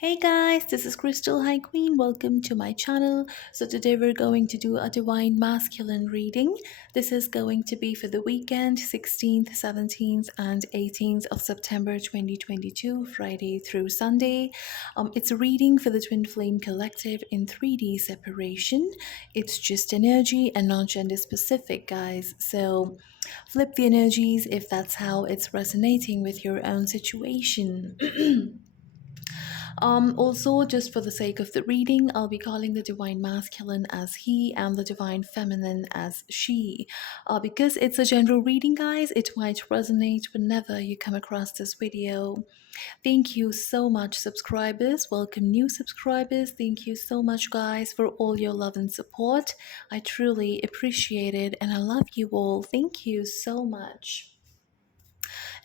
Hey guys, this is Crystal High Queen. Welcome to my channel. So today we're going to do a divine masculine reading. This is going to be for the weekend, 16th, 17th and 18th of September 2022, Friday through Sunday. It's a reading for the Twin Flame Collective in 3D separation. It's just energy and not gender specific, guys. So flip the energies if that's how it's resonating with your own situation. Also, just for the sake of the reading, I'll be calling the divine masculine as he and the divine feminine as she. Because it's a general reading, guys, it might resonate whenever you come across this video. Thank you so much, subscribers. Welcome, new subscribers. Thank you so much, guys, for all your love and support. I truly appreciate it, and I love you all. Thank you so much.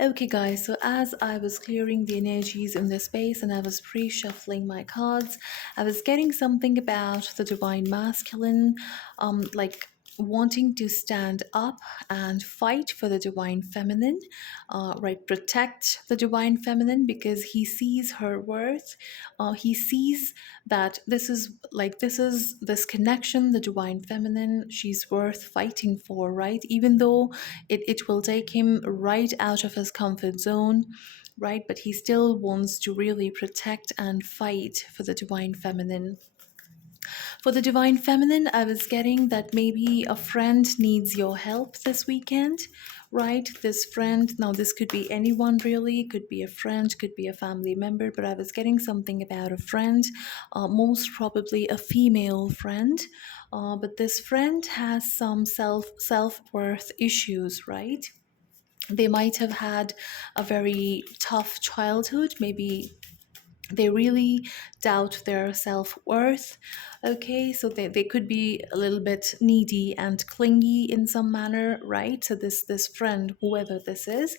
Okay, guys, so as I was clearing the energies in the space and I was pre shuffling my cards, I was getting something about the divine masculine, like wanting to stand up and fight for the divine feminine, right? Protect the divine feminine because he sees her worth. He sees that this connection, the divine feminine, she's worth fighting for, right? Even though it will take him right out of his comfort zone, right? But he still wants to really protect and fight for the divine feminine. For the divine feminine, I was getting that maybe a friend needs your help this weekend, right? This friend, now this could be anyone really, could be a friend, could be a family member, but I was getting something about a friend, most probably a female friend. But this friend has some self-worth issues, right? They might have had a very tough childhood. Maybe they really doubt their self-worth. Okay, so they could be a little bit needy and clingy in some manner, right? So this friend, whoever this is,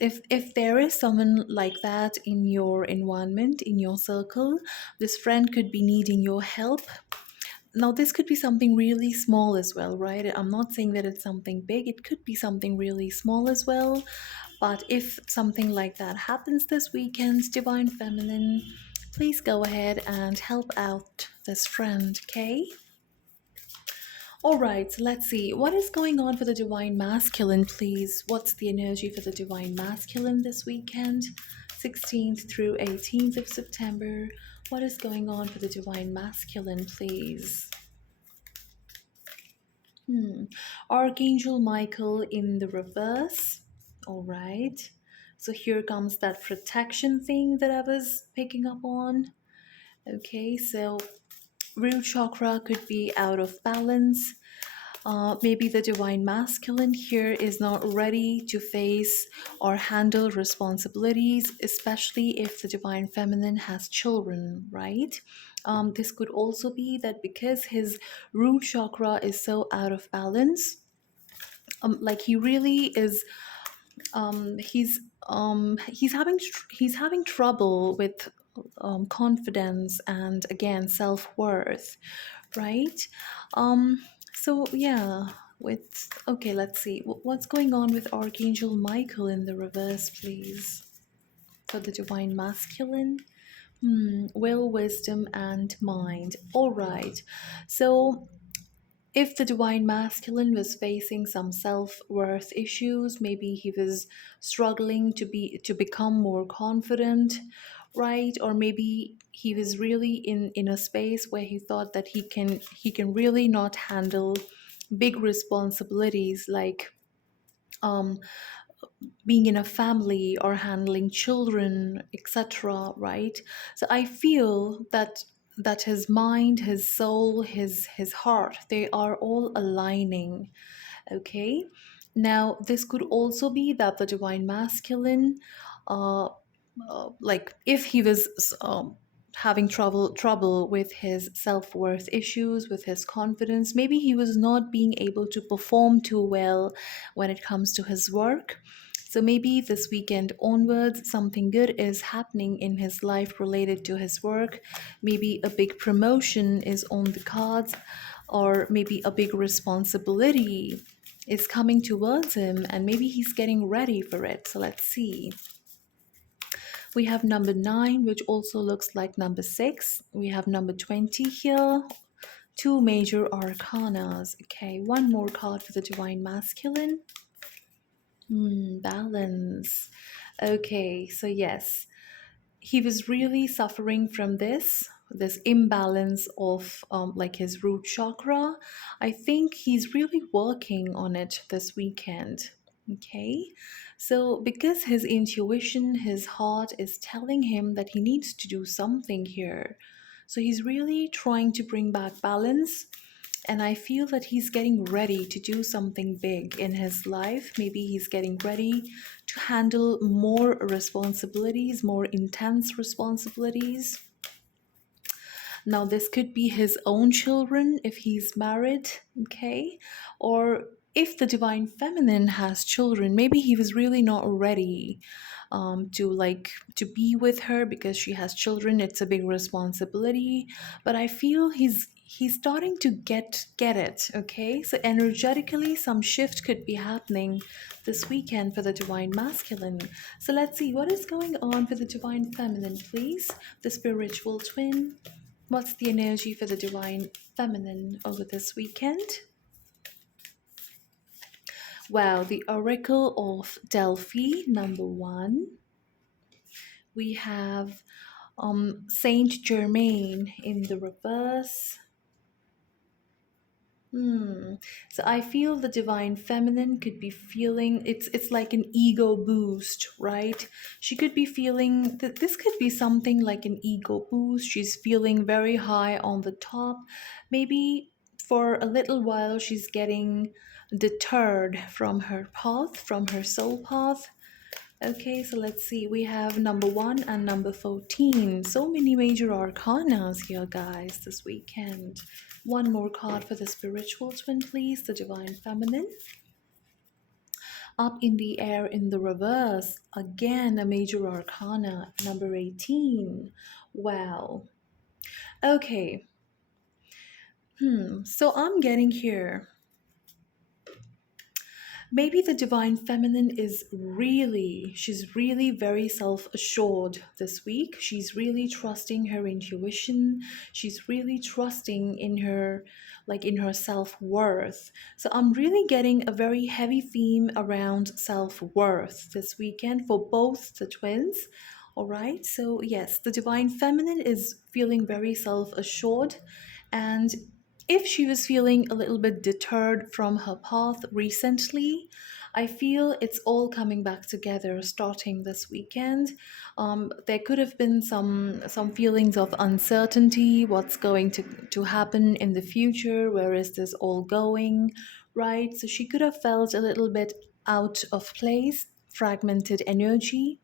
if there is someone like that in your environment, in your circle, this friend could be needing your help. Now, this could be something really small as well, right? I'm not saying that it's something big, it could be something really small as well. But if something like that happens this weekend, Divine Feminine, please go ahead and help out this friend, okay? All right, so let's see. What is going on for the Divine Masculine, please? What's the energy for the Divine Masculine this weekend? 16th through 18th of September. What is going on for the Divine Masculine, please? Archangel Michael in the reverse. All right. So here comes that protection thing that I was picking up on. Okay, so root chakra could be out of balance. Maybe the divine masculine here is not ready to face or handle responsibilities, especially if the divine feminine has children, right? This could also be that because his root chakra is so out of balance, like he really is, he's having trouble with confidence and again self-worth, right? So yeah, with okay, let's see what's going on with Archangel Michael in the reverse, please, for the divine masculine. Will, wisdom and mind. All right, so if the divine masculine was facing some self-worth issues, maybe he was struggling to become more confident, right? Or maybe he was really in a space where he thought that he can really not handle big responsibilities like um being in a family or handling children, etc., right? So I feel that his mind, his soul, his heart, they are all aligning. Okay, now this could also be that the divine masculine, uh, like if he was having trouble with his self-worth issues, with his confidence, maybe he was not being able to perform too well when it comes to his work. So maybe this weekend onwards, something good is happening in his life related to his work. Maybe a big promotion is on the cards, or maybe a big responsibility is coming towards him, and maybe he's getting ready for it. So let's see. We have number 9, which also looks like number 6. We have number 20 here. Two major arcanas. Okay, one more card for the Divine Masculine. Balance. Okay, so yes, he was really suffering from this imbalance of like his root chakra. I think he's really working on it this weekend. Okay, so because his intuition, his heart is telling him that he needs to do something here, so he's really trying to bring back balance. And I feel that he's getting ready to do something big in his life. Maybe he's getting ready to handle more responsibilities, more intense responsibilities. Now, this could be his own children if he's married, okay? Or if the divine feminine has children, maybe he was really not ready to be with her because she has children. It's a big responsibility, but I feel he's starting to get it, okay? So energetically, some shift could be happening this weekend for the divine masculine. So let's see what is going on for the divine feminine, please. The spiritual twin. What's the energy for the divine feminine over this weekend? Well, the Oracle of Delphi, number 1. We have Saint Germain in the reverse. So I feel the divine feminine could be feeling it's like an ego boost, right? She could be feeling that this could be something like an ego boost. She's feeling very high on the top. Maybe for a little while she's getting deterred from her path, from her soul path. Okay, so let's see. We have number 1 and number 14. So many major arcanas here, guys, this weekend. One more card for the spiritual twin, please. The divine feminine. Up in the air in the reverse. Again, a major arcana. Number 18. Wow. Okay. So I'm getting here. Maybe the divine feminine she's really very self-assured this week. She's really trusting her intuition. She's really trusting in her, like in her self-worth. So I'm really getting a very heavy theme around self-worth this weekend for both the twins. All right. So yes, the divine feminine is feeling very self-assured, and if she was feeling a little bit deterred from her path recently, I feel it's all coming back together starting this weekend. There could have been some feelings of uncertainty, what's going to happen in the future, where is this all going, right? So she could have felt a little bit out of place, fragmented energy.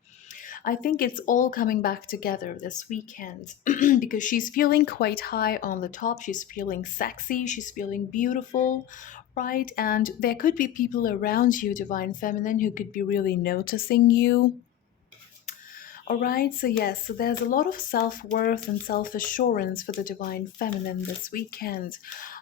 I think it's all coming back together this weekend because she's feeling quite high on the top. She's feeling sexy. She's feeling beautiful, right? And there could be people around you, Divine Feminine, who could be really noticing you. All right, so yes, so there's a lot of self-worth and self-assurance for the divine feminine this weekend.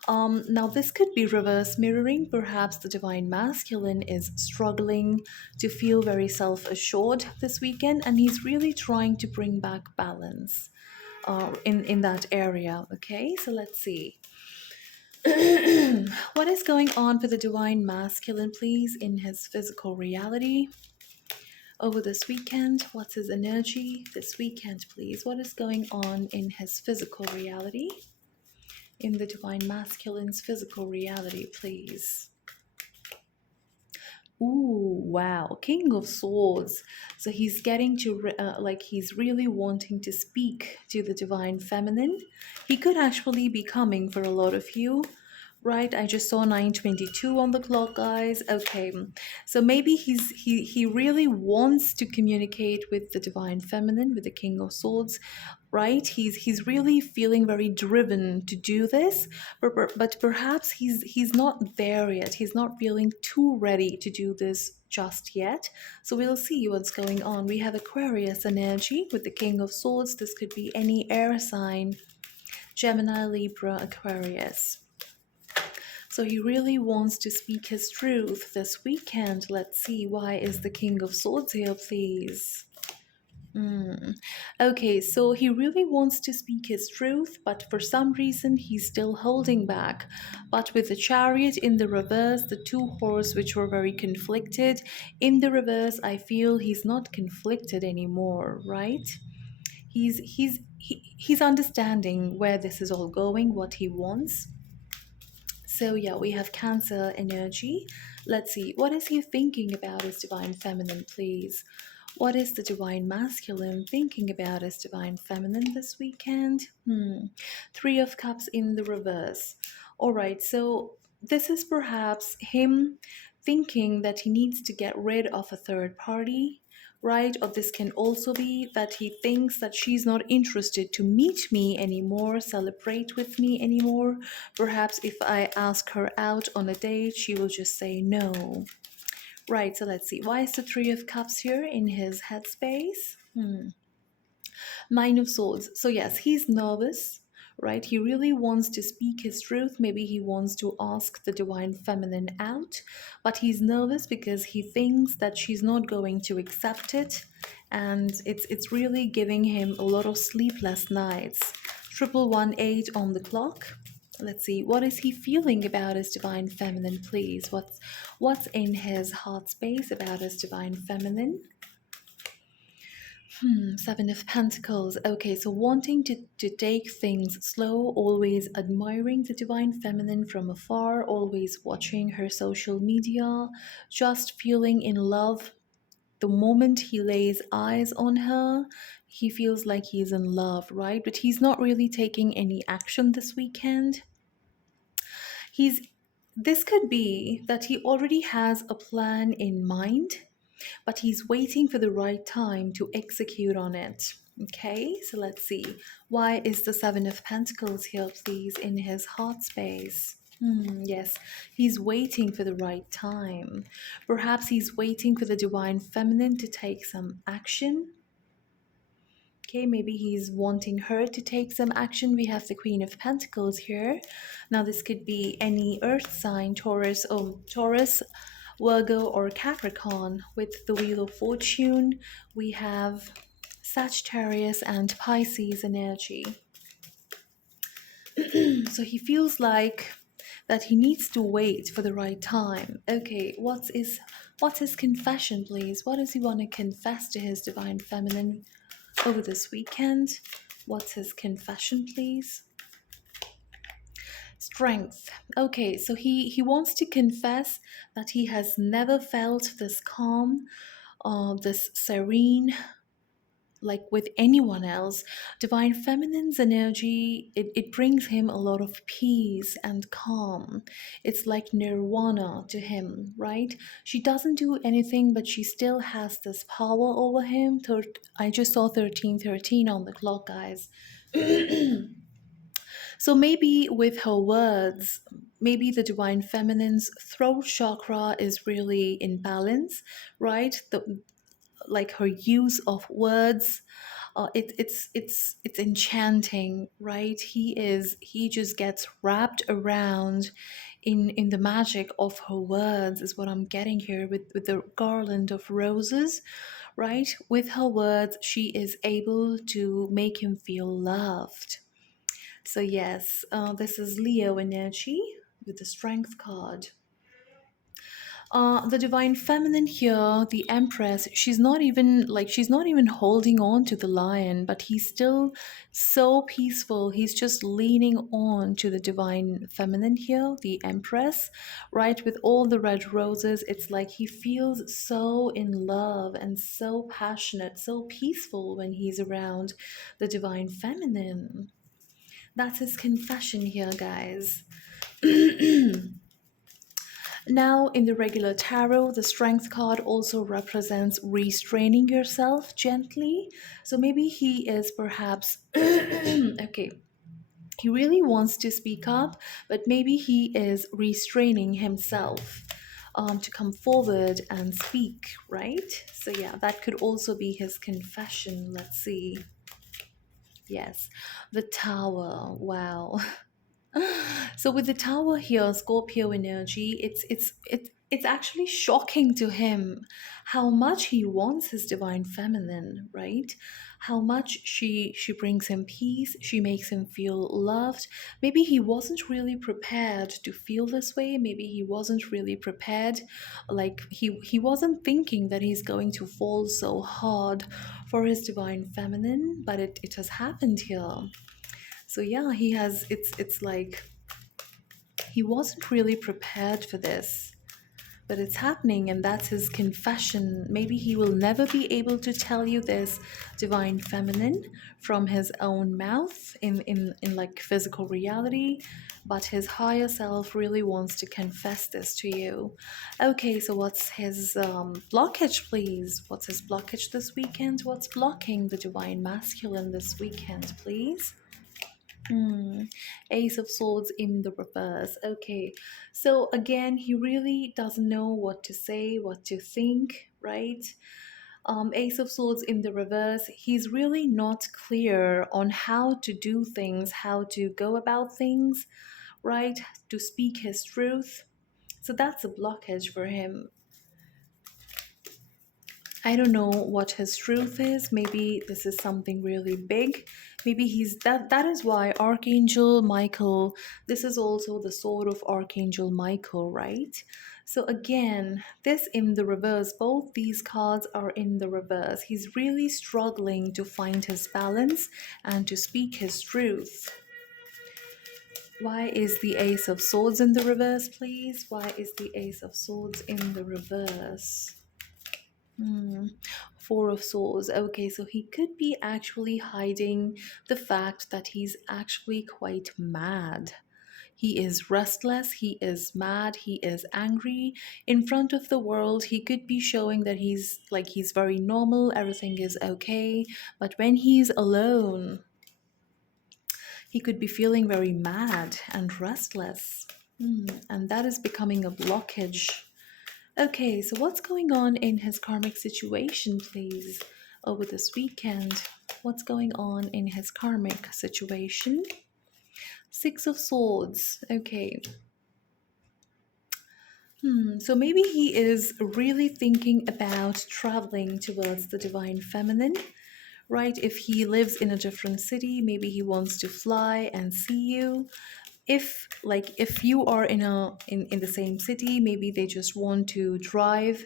Now, this could be reverse mirroring. Perhaps the divine masculine is struggling to feel very self-assured this weekend, and he's really trying to bring back balance in that area. Okay, so let's see. What is going on for the divine masculine, please, in his physical reality? Over this weekend, what's his energy this weekend, please? What is going on in his physical reality? In the divine masculine's physical reality, please. Ooh, wow. King of Swords. So he's getting to, he's really wanting to speak to the divine feminine. He could actually be coming for a lot of you. Right, I just saw 9:22 on the clock, guys. Okay, so maybe he really wants to communicate with the divine feminine, with the King of Swords, right? He's really feeling very driven to do this, but perhaps he's not there yet. He's not feeling too ready to do this just yet. So we'll see what's going on. We have Aquarius energy with the King of Swords. This could be any air sign: Gemini, Libra, Aquarius. So he really wants to speak his truth this weekend. Let's see, why is the King of Swords here, please? Mm. Okay, so he really wants to speak his truth, but for some reason he's still holding back. But with the chariot in the reverse, the two horse which were very conflicted, in the reverse, I feel he's not conflicted anymore, right? He's understanding where this is all going, what he wants. So yeah, we have Cancer energy. Let's see, what is he thinking about his divine feminine, please? What is the divine masculine thinking about his divine feminine this weekend? Three of Cups in the reverse. All right, so this is perhaps him thinking that he needs to get rid of a third party, right? Or this can also be that he thinks that she's not interested to meet me anymore, celebrate with me anymore. Perhaps if I ask her out on a date, she will just say no. Right, so let's see. Why is the Three of Cups here in his headspace? Nine of Swords. So, yes, he's nervous, right? He really wants to speak his truth. Maybe he wants to ask the divine feminine out, but he's nervous because he thinks that she's not going to accept it. And it's really giving him a lot of sleepless nights. 1118 on the clock. Let's see, what is he feeling about his divine feminine, please? What's in his heart space about his divine feminine? Seven of Pentacles. Okay, so wanting to take things slow, always admiring the divine feminine from afar, always watching her social media, just feeling in love. The moment he lays eyes on her, he feels like he's in love, right? But he's not really taking any action this weekend. He's this could be that he already has a plan in mind, but he's waiting for the right time to execute on it. Okay, so let's see. Why is the Seven of Pentacles here, please, in his heart space? Yes, he's waiting for the right time. Perhaps he's waiting for the divine feminine to take some action. Okay, maybe he's wanting her to take some action. We have the Queen of Pentacles here. Now, this could be any earth sign, Taurus, Virgo, or Capricorn. With the Wheel of Fortune, we have Sagittarius and Pisces energy. So he feels like that he needs to wait for the right time. Okay, what's his confession, please? What does he want to confess to his divine feminine over this weekend? What's his confession, please? Strength. Okay, so he wants to confess that he has never felt this calm, this serene, like with anyone else. Divine feminine's energy, it brings him a lot of peace and calm. It's like nirvana to him, right? She doesn't do anything, but she still has this power over him. I just saw 1313 on the clock, guys. So maybe with her words, maybe the divine feminine's throat chakra is really in balance, right? Like her use of words, it's enchanting, right? He just gets wrapped around in the magic of her words, is what I'm getting here with the garland of roses, right? With her words, she is able to make him feel loved. So yes, this is Leo energy with the Strength card. The divine feminine here, the Empress, she's not even holding on to the lion, but he's still so peaceful. He's just leaning on to the divine feminine here, the Empress, right? With all the red roses, it's like he feels so in love and so passionate, so peaceful when he's around the divine feminine. That's his confession here, guys. Now, in the regular tarot, the Strength card also represents restraining yourself gently. So maybe he is perhaps, okay, he really wants to speak up, but maybe he is restraining himself to come forward and speak, right? So, yeah, that could also be his confession. Let's see. Yes, the Tower. Wow. So with the Tower here, Scorpio energy, it's actually shocking to him how much he wants his divine feminine, right? How much she brings him peace, she makes him feel loved. Maybe he wasn't really prepared to feel this way. Maybe he wasn't really prepared, like he wasn't thinking that he's going to fall so hard for his divine feminine, but it has happened here. So yeah, he has, it's like he wasn't really prepared for this, but it's happening, and that's his confession. Maybe he will never be able to tell you this divine feminine from his own mouth in like physical reality, but his higher self really wants to confess this to you. Okay, so what's his blockage, please? What's his blockage this weekend? What's blocking the divine masculine this weekend, please? Hmm. Ace of Swords in the reverse. Okay. So again, he really doesn't know what to say, what to think, right? Ace of Swords in the reverse, he's really not clear on how to do things, how to go about things, right? To speak his truth. So that's a blockage for him. I don't know what his truth is. Maybe this is something really big. Maybe he's that is why Archangel Michael, this is also the sword of Archangel Michael, right? So again, this in the reverse, both these cards are in the reverse. He's really struggling to find his balance and to speak his truth. Why is the Ace of Swords in the reverse, please? Why is the Ace of Swords in the reverse? Hmm. Four of Swords. Okay, so he could be actually hiding the fact that he's actually quite mad. He is restless, he is mad, he is angry. In front of the world, he could be showing that he's very normal, everything is okay. But when he's alone, he could be feeling very mad and restless. And that is becoming a blockage. Okay, so what's going on in his karmic situation, please, over this weekend? What's going on in his karmic situation? Six of Swords. Okay. So maybe he is really thinking about traveling towards the divine feminine, right? If he lives in a different city, maybe he wants to fly and see you. If you are in the same city, maybe they just want to drive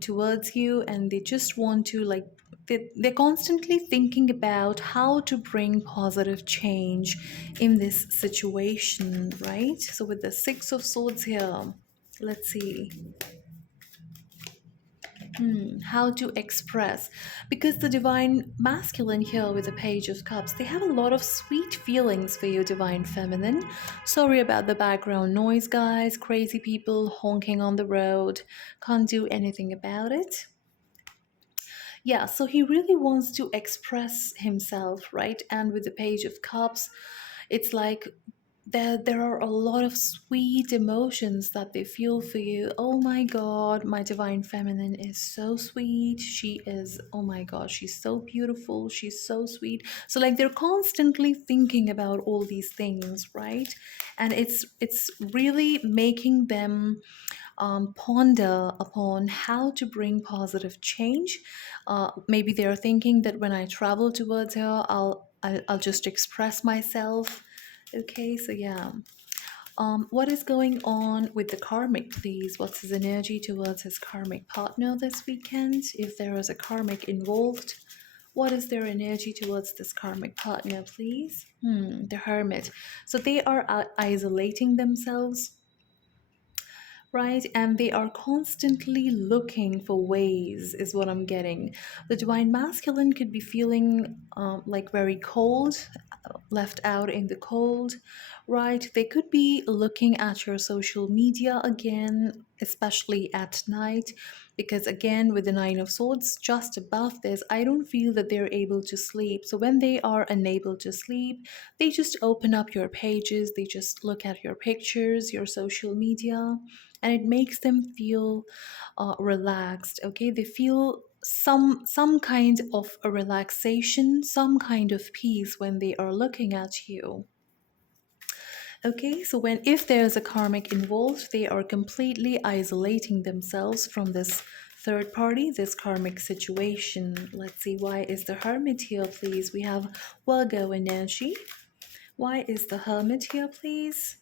towards you, and they just want to they're constantly thinking about how to bring positive change in this situation, right? So with the Six of Swords here, let's see how to express, because the divine masculine here with the Page of Cups, they have a lot of sweet feelings for you, divine feminine. Sorry about the background noise, guys. Crazy people honking on the road, can't do anything about it. Yeah, so he really wants to express himself, right? And with the Page of Cups, it's like there are a lot of sweet emotions that they feel for you. Oh my god, my divine feminine is so sweet. She is, oh my god, she's so beautiful, she's so sweet. So like they're constantly thinking about all these things, right? And it's really making them ponder upon how to bring positive change. Maybe they're thinking that when I travel towards her, I'll just express myself. Okay, so yeah. What is going on with the karmic, please? What's his energy towards his karmic partner this weekend? If there is a karmic involved, what is their energy towards this karmic partner, please? The Hermit. So they are isolating themselves, right? And they are constantly looking for ways, is what I'm getting. The divine masculine could be feeling like very cold, left out in the cold, right? They could be looking at your social media again, especially at night, because again, with the Nine of Swords just above this, I don't feel that they're able to sleep. So when they are unable to sleep, they just open up your pages, they just look at your pictures, your social media, and it makes them feel relaxed. Okay, they feel some kind of a relaxation, some kind of peace when they are looking at you. Okay, so when if there's a karmic involved, they are completely isolating themselves from this third party, this karmic situation. Let's see, why is the hermit here, please? We have Virgo energy. Why is the hermit here, please?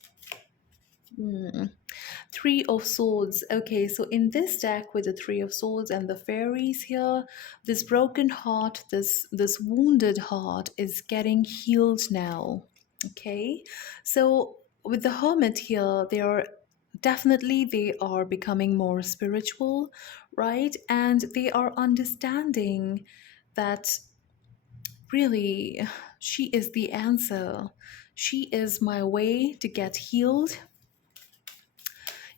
Three of Swords. Okay, so in this deck with the Three of Swords and the fairies here, this broken heart, this wounded heart is getting healed now. Okay, so with the Hermit here, they are becoming more spiritual, right? And they are understanding that really she is the answer. She is my way to get healed.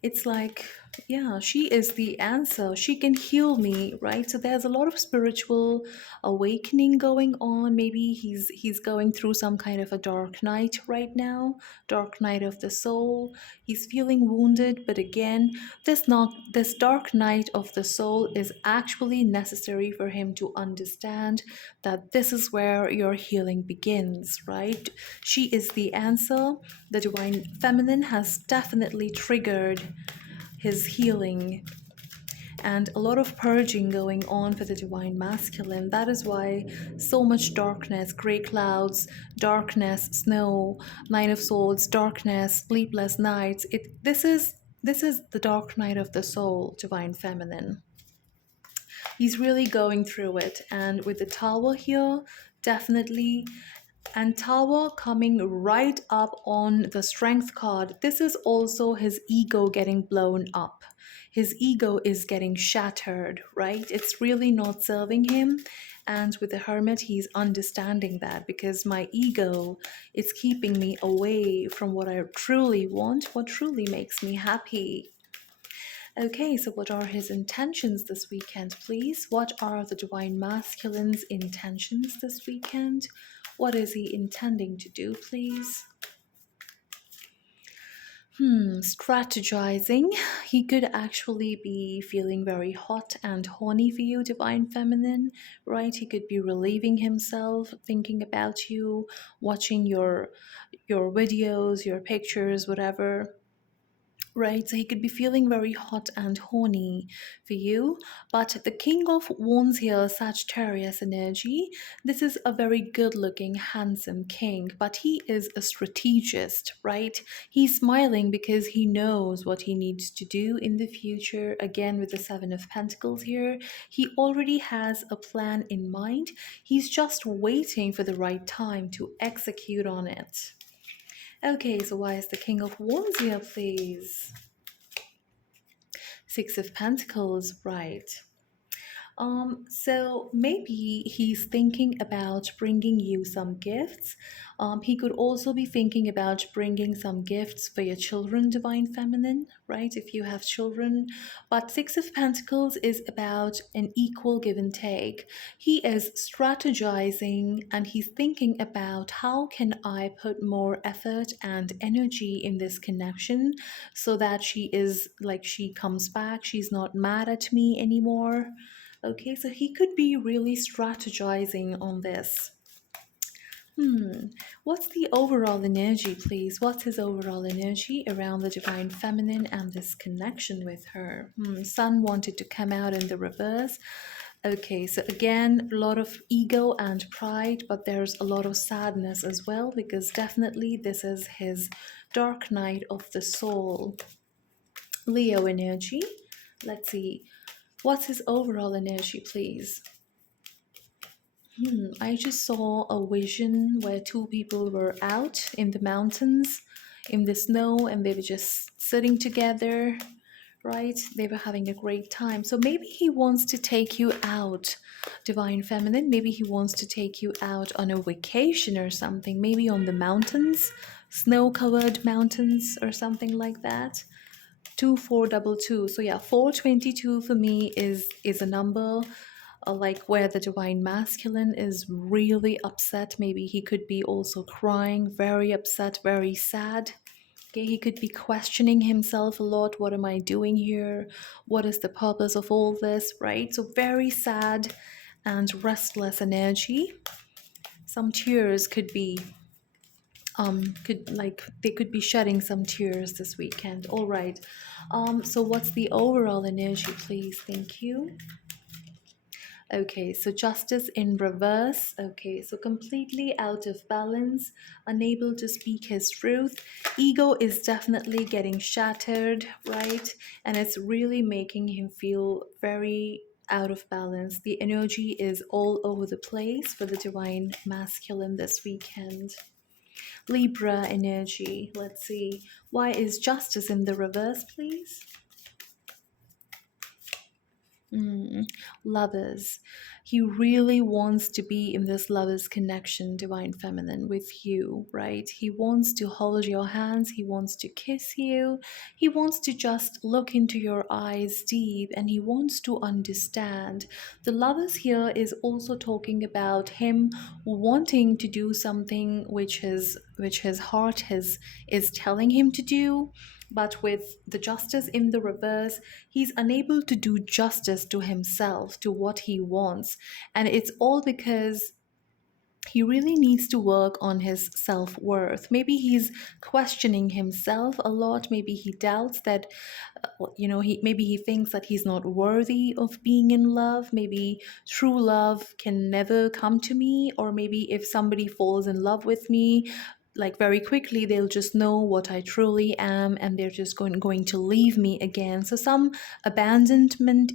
It's like, yeah, she is the answer. She can heal me, right? So there's a lot of spiritual awakening going on. Maybe he's going through some kind of a dark night right now, dark night of the soul. He's feeling wounded, but again, this dark night of the soul is actually necessary for him to understand that this is where your healing begins, right? She is the answer. The divine feminine has definitely triggered his healing, and a lot of purging going on for the divine masculine. That is why so much darkness, gray clouds, darkness, snow, Nine of Swords, darkness, sleepless nights. This is the dark night of the soul, divine feminine. He's really going through it, and with the Tower here, definitely, and Tower coming right up on the Strength card. This is also his ego getting blown up. His ego is getting shattered, right? It's really not serving him. And with the Hermit, he's understanding that, because my ego is keeping me away from what I truly want, what truly makes me happy. Okay, so what are his intentions this weekend, please? What are the divine masculine's intentions this weekend? What is he intending to do, please? Strategizing. He could actually be feeling very hot and horny for you, divine feminine, right? He could be relieving himself, thinking about you, watching your videos, your pictures, whatever. Right, so he could be feeling very hot and horny for you. But the King of Wands here, Sagittarius energy, this is a very good looking, handsome king, but he is a strategist, right? He's smiling because he knows what he needs to do in the future. Again, with the Seven of Pentacles here, he already has a plan in mind. He's just waiting for the right time to execute on it. Okay, so why is the King of Wands here, please? Six of Pentacles, right. So maybe he's thinking about bringing you some gifts. He could also be thinking about bringing some gifts for your children, divine feminine, right? If you have children. But Six of Pentacles is about an equal give and take. He is strategizing and he's thinking about how can I put more effort and energy in this connection so that she comes back, she's not mad at me anymore. Okay, so he could be really strategizing on this. What's the overall energy, please? What's his overall energy around the divine feminine and this connection with her? Sun wanted to come out in the reverse. Okay, so again, a lot of ego and pride, but there's a lot of sadness as well, because definitely this is his dark night of the soul. Leo energy. Let's see. What's his overall energy, please? I just saw a vision where two people were out in the mountains, in the snow, and they were just sitting together, right? They were having a great time. So maybe he wants to take you out, divine feminine. Maybe he wants to take you out on a vacation or something, maybe on the mountains, snow-covered mountains or something like that. 2422. So yeah, 422 for me is a number like where the divine masculine is really upset. Maybe he could be also crying, very upset, very sad. Okay, he could be questioning himself a lot. What am I doing here? What is the purpose of all this, right? So very sad and restless energy. Some tears could be Could like they could be shedding some tears this weekend. All right. So what's the overall energy, please? Thank you. Okay, so justice in reverse. Okay, so completely out of balance, unable to speak his truth. Ego is definitely getting shattered, right? And it's really making him feel very out of balance. The energy is all over the place for the divine masculine this weekend. Libra energy. Let's see. Why is justice in the reverse, please? Lovers. He really wants to be in this lovers connection, divine feminine, with you, right? He wants to hold your hands, he wants to kiss you, he wants to just look into your eyes deep, and he wants to understand. The lovers here is also talking about him wanting to do something which his heart is telling him to do, but with the justice in the reverse, he's unable to do justice to himself, to what he wants. And it's all because he really needs to work on his self worth. Maybe he's questioning himself a lot. Maybe he doubts that, maybe he thinks that he's not worthy of being in love. Maybe true love can never come to me. Or maybe if somebody falls in love with me, like very quickly they'll just know what I truly am, and they're just going to leave me again. So some abandonment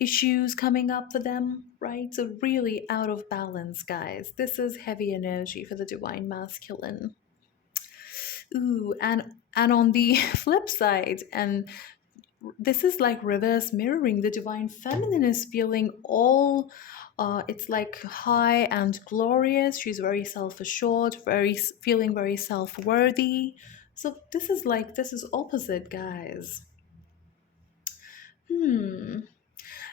issues coming up for them, right? So really out of balance, guys. This is heavy energy for the divine masculine. Ooh, and on the flip side, and this is like reverse mirroring, the divine feminine is feeling all it's like high and glorious. She's very self-assured, feeling very self-worthy. So this is opposite, guys.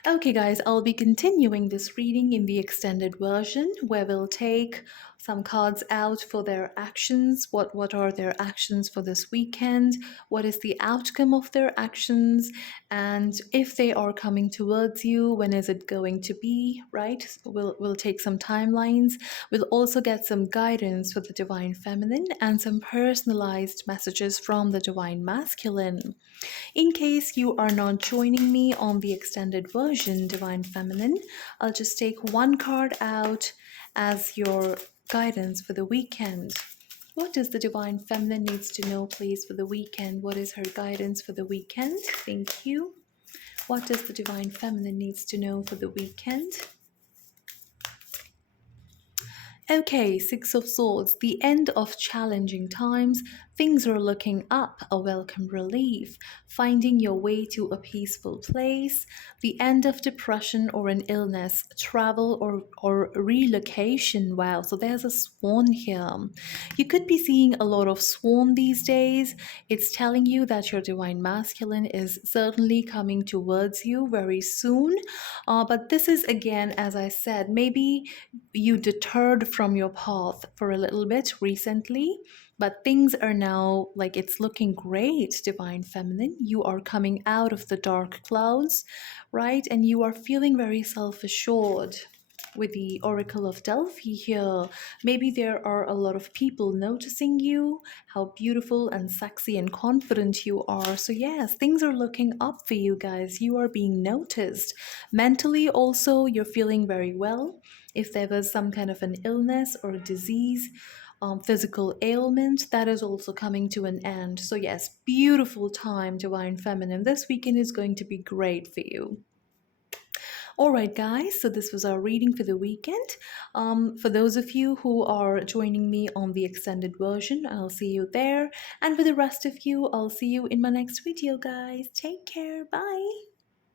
Okay, guys, I'll be continuing this reading in the extended version where we'll take some cards out for their actions. What are their actions for this weekend? What is the outcome of their actions? And if they are coming towards you, when is it going to be, right? We'll take some timelines. We'll also get some guidance for the divine feminine and some personalized messages from the divine masculine. In case you are not joining me on the extended version, Divine Feminine, I'll just take one card out as your guidance for the weekend. What does the Divine Feminine needs to know, please, for the weekend? What is her guidance for the weekend? Thank you. What does the Divine Feminine needs to know for the weekend? Okay, Six of Swords, the end of challenging times. Things are looking up, a welcome relief, finding your way to a peaceful place, the end of depression or an illness, travel or relocation. Wow, so there's a swan here. You could be seeing a lot of swan these days. It's telling you that your divine masculine is certainly coming towards you very soon. But this is, again, as I said, maybe you deterred from your path for a little bit recently, but things are now like it's looking great, divine feminine. You are coming out of the dark clouds, right? And you are feeling very self assured with the Oracle of Delphi here. Maybe there are a lot of people noticing you, how beautiful and sexy and confident you are. So, yes, things are looking up for you guys. You are being noticed. Mentally, also, you're feeling very well. If there was some kind of an illness or a disease, physical ailment, that is also coming to an end. So, yes, beautiful time, divine feminine. This weekend is going to be great for you. Alright, guys, so this was our reading for the weekend. For those of you who are joining me on the extended version, I'll see you there. And for the rest of you, I'll see you in my next video, guys. Take care. Bye.